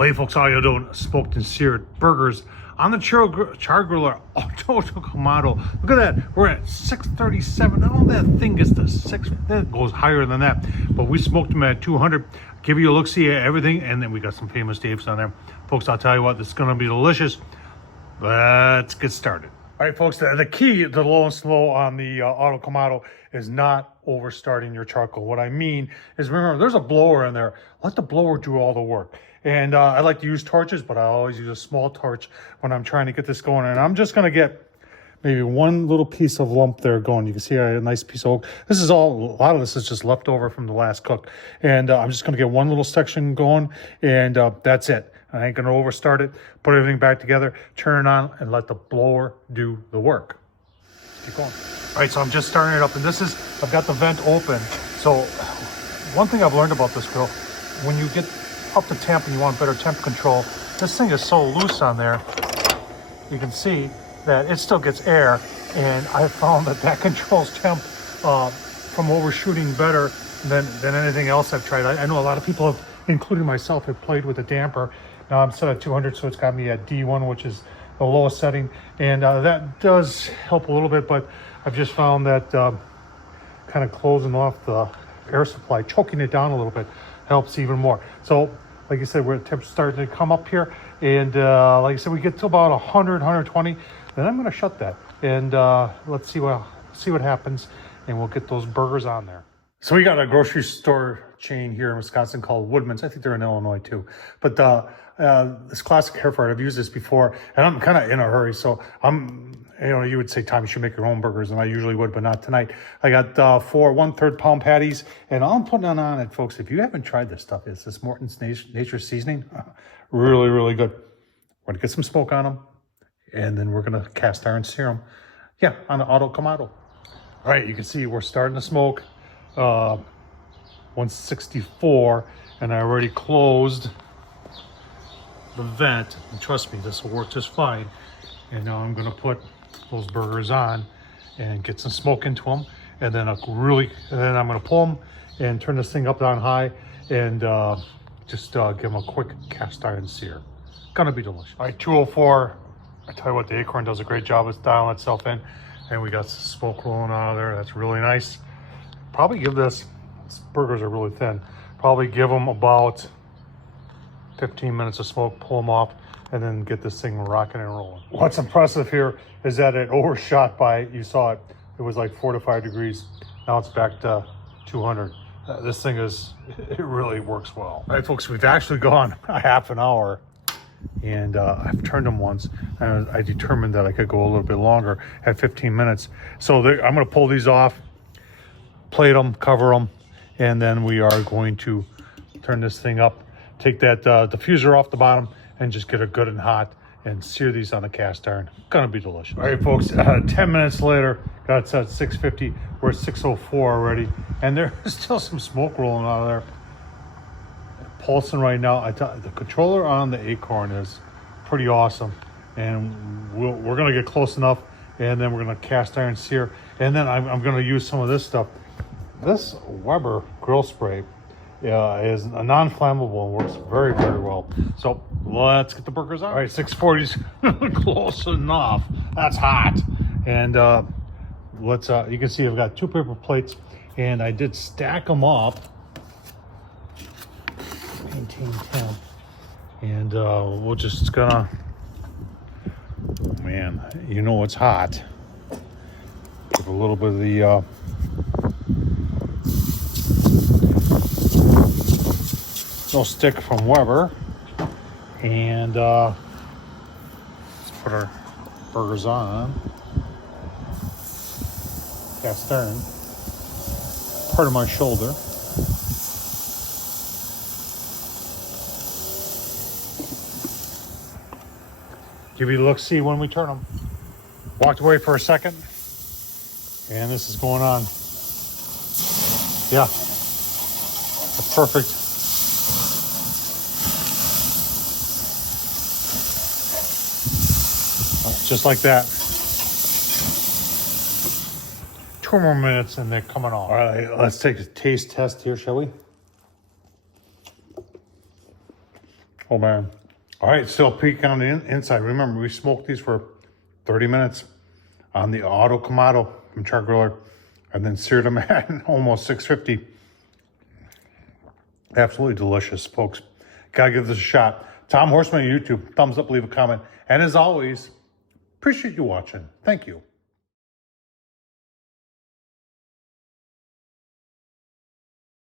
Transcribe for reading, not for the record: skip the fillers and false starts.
Well, hey folks, how you doing? Smoked and seared burgers on the Chargriller Auto Kamado. Look at that, we're at 637. Oh, that thing gets to 6, that goes higher than that. But we smoked them at 200. Give you a look-see at everything, and then we got some famous Daves on there. Folks, I'll tell you what, this is gonna be delicious. Let's get started. All right, folks, the key to low and slow on the Auto Kamado is not overstarting your charcoal. What I mean is, remember, there's a blower in there. Let the blower do all the work. And I like to use torches, but I always use a small torch when I'm trying to get this going. And I'm just gonna get maybe one little piece of lump there going. You can see a nice piece of oak. This is all, a lot of this is just left over from the last cook. And I'm just gonna get one little section going, and that's it. I ain't gonna overstart it, put everything back together, turn it on, and let the blower do the work. Keep going. All right, so I'm just starting it up, and this is, I've got the vent open. So one thing I've learned about this grill, when you get up to temp and you want better temp control, this thing is so loose on there, you can see that it still gets air, and I found that that controls temp from overshooting better than anything else I've tried. I know a lot of people have, including myself, have played with a damper. Now I'm set at 200, so it's got me at D1, which is the lowest setting, and that does help a little bit, but I've just found that kind of closing off the air supply, choking it down a little bit, helps even more. So like I said, we're temps starting to come up here, and like I said, we get to about 100, 120, then I'm going to shut that, and let's see what happens, and we'll get those burgers on there. So we got a grocery store chain here in Wisconsin called Woodman's. I think they're in Illinois too. But this classic hair fryer, I've used this before, and I'm kind of in a hurry. So you would say, Tom, you should make your own burgers, and I usually would, but not tonight. I got 4 1/3 pound patties, and all I'm putting on it, folks, if you haven't tried this stuff, it's this Morton's Nature Seasoning. Really, really good. We're gonna get some smoke on them, and then we're gonna cast iron sear them. Yeah, on the Auto Kamado. All right, you can see we're starting to smoke. 164, and I already closed the vent, and trust me, this will work just fine. And now I'm gonna put those burgers on and get some smoke into them, and then I'm gonna pull them and turn this thing up on high, and just give them a quick cast iron sear. Gonna be delicious. All right, 204. I tell you what, the Acorn does a great job of dialing itself in, and we got some smoke rolling out of there. That's really nice. Probably give these burgers are really thin. Probably give them about 15 minutes of smoke, pull them off, and then get this thing rocking and rolling. What's impressive here is that it overshot by, you saw it, it was like 4 to 5 degrees. Now it's back to 200. This thing it really works well. All right, folks, we've actually gone a half an hour, and I've turned them once, and I determined that I could go a little bit longer at 15 minutes. So I'm gonna pull these off, plate them, cover them, and then we are going to turn this thing up, take that diffuser off the bottom, and just get it good and hot and sear these on the cast iron. Gonna be delicious. All right, folks, 10 minutes later, got it set at 650. We're at 604 already, and there's still some smoke rolling out of there. Pulsing right now. The controller on the Acorn is pretty awesome, and we're gonna get close enough, and then we're gonna cast iron sear, and then I'm gonna use some of this stuff. This Weber grill spray is a non-flammable and works very, very well. So let's get the burgers on. All right, 640's close enough. That's hot. And you can see I've got 2 paper plates, and I did stack them up. Maintain temp. And we're just gonna, oh man, you know it's hot. Give a little bit of the no stick from Weber, and let's put our burgers on. Cast iron, part of my shoulder. Give you a look, see when we turn them. Walked away for a second, and this is going on. Yeah, that's perfect. Just like that. 2 more minutes and they're coming off. All right, let's take a taste test here, shall we? Oh, man. All right, still peek on the inside. Remember, we smoked these for 30 minutes on the auto Kamado from Chargriller and then seared them at almost 650. Absolutely delicious, folks. Gotta give this a shot. Tom Horsman on YouTube. Thumbs up, leave a comment. And as always, appreciate you watching. Thank you.